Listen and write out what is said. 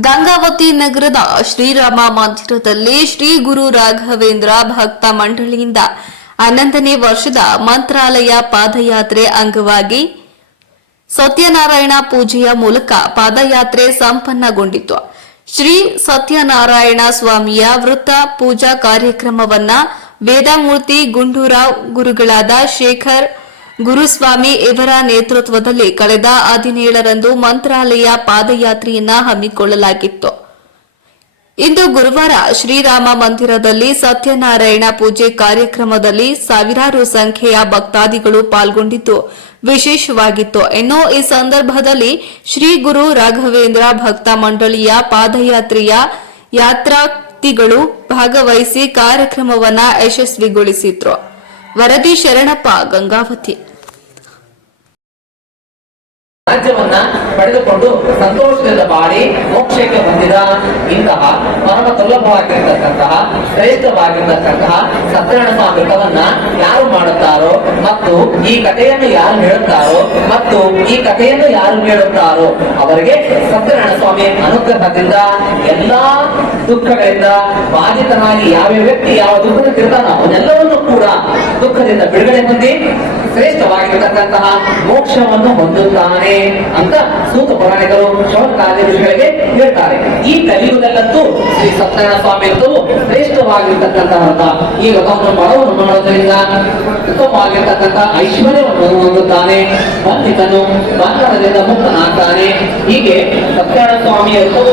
ಗಂಗಾವತಿ ನಗರದ ಶ್ರೀರಾಮ ಮಂದಿರದಲ್ಲಿ ಶ್ರೀ ಗುರು ರಾಘವೇಂದ್ರ ಭಕ್ತ ಮಂಡಳಿಯಿಂದ ಹನ್ನೊಂದನೇ ವರ್ಷದ ಮಂತ್ರಾಲಯ ಪಾದಯಾತ್ರೆ ಅಂಗವಾಗಿ ಸತ್ಯನಾರಾಯಣ ಪೂಜೆಯ ಮೂಲಕ ಪಾದಯಾತ್ರೆ ಸಂಪನ್ನಗೊಂಡಿತು. ಶ್ರೀ ಸತ್ಯನಾರಾಯಣ ಸ್ವಾಮಿಯ ವೃತ್ತ ಪೂಜಾ ಕಾರ್ಯಕ್ರಮವನ್ನ ವೇದಮೂರ್ತಿ ಗುಂಡೂರಾವ್ ಗುರುಗಳಾದ ಶೇಖರ್ ಗುರುಸ್ವಾಮಿ ಇವರ ನೇತೃತ್ವದಲ್ಲಿ ಕಳೆದ ಹದಿನೇಳರಂದು ಮಂತ್ರಾಲಯ ಪಾದಯಾತ್ರೆಯನ್ನ ಹಮ್ಮಿಕೊಳ್ಳಲಾಗಿತ್ತು. ಇಂದು ಗುರುವಾರ ಶ್ರೀರಾಮ ಮಂದಿರದಲ್ಲಿ ಸತ್ಯನಾರಾಯಣ ಪೂಜೆ ಕಾರ್ಯಕ್ರಮದಲ್ಲಿ ಸಾವಿರಾರು ಸಂಖ್ಯೆಯ ಭಕ್ತಾದಿಗಳು ಪಾಲ್ಗೊಂಡಿದ್ದು ವಿಶೇಷವಾಗಿತ್ತು. ಇನ್ನು ಈ ಸಂದರ್ಭದಲ್ಲಿ ಶ್ರೀ ಗುರು ರಾಘವೇಂದ್ರ ಭಕ್ತ ಮಂಡಳಿಯ ಪಾದಯಾತ್ರೆಯ ಯಾತ್ರಾರ್ಥಿಗಳು ಭಾಗವಹಿಸಿ ಕಾರ್ಯಕ್ರಮವನ್ನು ಯಶಸ್ವಿಗೊಳಿಸಿದ್ರು. ವರದಿ ಶರಣಪ್ಪ ಗಂಗಾವತಿ. ರಾಜ್ಯವನ್ನ ಪಡೆದುಕೊಂಡು ಸಂತೋಷದಿಂದ ಬಾಳಿ ಮೋಕ್ಷಕ್ಕೆ ಬಂದಿದ ಇಂತಹ ಪರಮ ಸುಲಭವಾಗಿರ್ತಕ್ಕಂತಹ ಶ್ರೇಷ್ಠವಾಗಿರ್ತಕ್ಕಂತಹ ಸತ್ಯನಾರಾಯಣ ಸ್ವಾಮಿ ವ್ರತವನ್ನ ಯಾರು ಮಾಡುತ್ತಾರೋ ಮತ್ತು ಈ ಕಥೆಯನ್ನು ಯಾರು ಹೇಳುತ್ತಾರೋ ಮತ್ತು ಈ ಕಥೆಯನ್ನು ಯಾರು ಕೇಳುತ್ತಾರೋ ಅವರಿಗೆ ಸತ್ಯನಾರಾಯಣ ಸ್ವಾಮಿ ಅನುಗ್ರಹದಿಂದ ಎಲ್ಲಾ ದುಃಖಗಳಿಂದ ಬಾಧಿತನಾಗಿ ಯಾವ ವ್ಯಕ್ತಿ ಯಾವ ದುಃಖದಲ್ಲಿರ್ತಾನೋ ಅವನ್ನೆಲ್ಲವನ್ನು ಕೂಡ ದುಃಖದಿಂದ ಬಿಡುಗಡೆ ಹೊಂದಿ ಶ್ರೇಷ್ಠವಾಗಿರ್ತಕ್ಕಂತಹ ಮೋಕ್ಷವನ್ನು ಹೊಂದುತ್ತಾನೆ ಅಂತ ಸೂತ ಪುರಾಣಿಕರು ಋಷಿಗಳಿಗೆ ಹೇಳ್ತಾರೆ. ಈ ಕಲಿಯುಗದಲ್ಲಂತೂ ಶ್ರೀ ಸತ್ಯನಾರಾಯಣ ಸ್ವಾಮಿ ಅಂತೂ ಶ್ರೇಷ್ಠವಾಗಿರ್ತಕ್ಕಂತಹ ಈ ವ್ರತವನ್ನು ಬಡವನ್ನು ಮಾಡೋದ್ರಿಂದ ಉತ್ತಮವಾಗಿರ್ತಕ್ಕಂತಹ ಐಶ್ವರ್ಯವನ್ನು ಹೊಂದುತ್ತಾನೆ. ಬಂಧಿತನು ಬಂಧನದಿಂದ ಮುಕ್ತನಾಗ್ತಾನೆ. ಹೀಗೆ ಸತ್ಯನಾರಾಯಣ ಸ್ವಾಮಿ ವ್ರತವು